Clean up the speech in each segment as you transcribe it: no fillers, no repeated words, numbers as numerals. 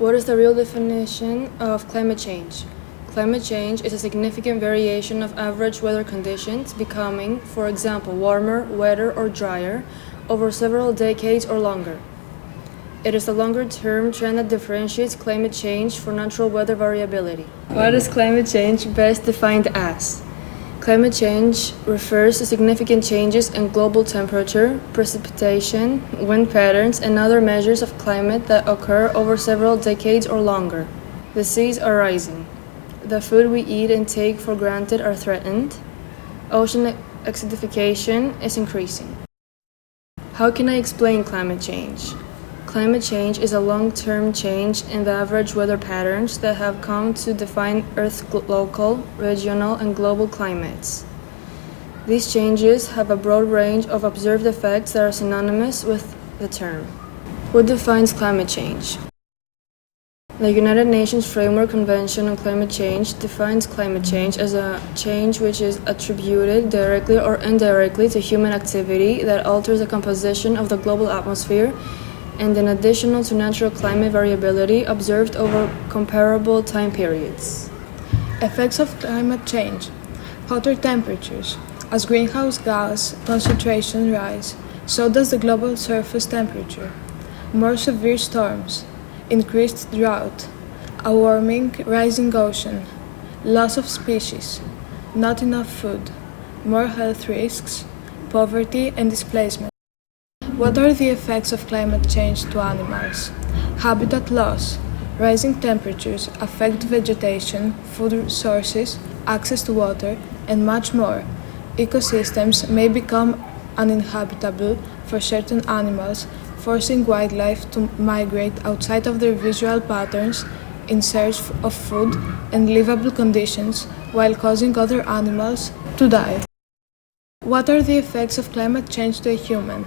What is the real definition of climate change? Climate change is a significant variation of average weather conditions becoming, for example, warmer, wetter, or drier over several decades or longer. It is a longer-term trend that differentiates climate change from natural weather variability. What is climate change best defined as? Climate change refers to significant changes in global temperature, precipitation, wind patterns, and other measures of climate that occur over several decades or longer. The seas are rising. The food we eat and take for granted are threatened. Ocean acidification is increasing. How can I explain climate change? Climate change is a long-term change in the average weather patterns that have come to define Earth's local, regional, and global climates. These changes have a broad range of observed effects that are synonymous with the term. What defines climate change? The United Nations Framework Convention on Climate Change defines climate change as a change which is attributed directly or indirectly to human activity that alters the composition of the global atmosphere and in addition to natural climate variability observed over comparable time periods. Effects of climate change. Hotter temperatures. As greenhouse gas concentrations rise, so does the global surface temperature. More severe storms. Increased drought. A warming, rising ocean. Loss of species. Not enough food. More health risks. Poverty and displacement. What are the effects of climate change to animals? Habitat loss. Rising temperatures affect vegetation, food sources, access to water, and much more. Ecosystems may become uninhabitable for certain animals, forcing wildlife to migrate outside of their visual patterns in search of food and livable conditions, while causing other animals to die. What are the effects of climate change to a human?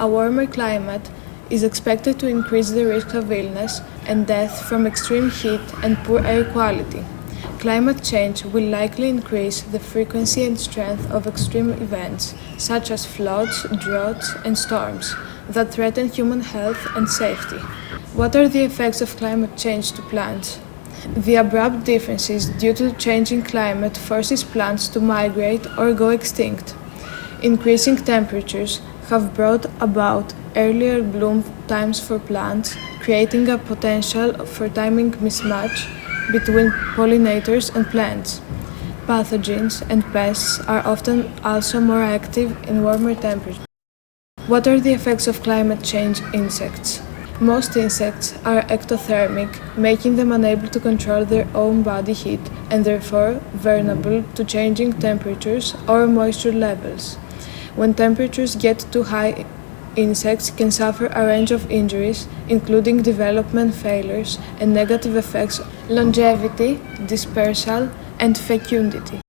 A warmer climate is expected to increase the risk of illness and death from extreme heat and poor air quality. Climate change will likely increase the frequency and strength of extreme events, such as floods, droughts, and storms, that threaten human health and safety. What are the effects of climate change to plants? The abrupt differences due to changing climate forces plants to migrate or go extinct. Increasing temperatures have brought about earlier bloom times for plants, creating a potential for timing mismatch between pollinators and plants. Pathogens and pests are often also more active in warmer temperatures. What are the effects of climate change insects? Most insects are ectothermic, making them unable to control their own body heat and therefore vulnerable to changing temperatures or moisture levels. When temperatures get too high, insects can suffer a range of injuries, including development failures and negative effects on longevity, dispersal, and fecundity.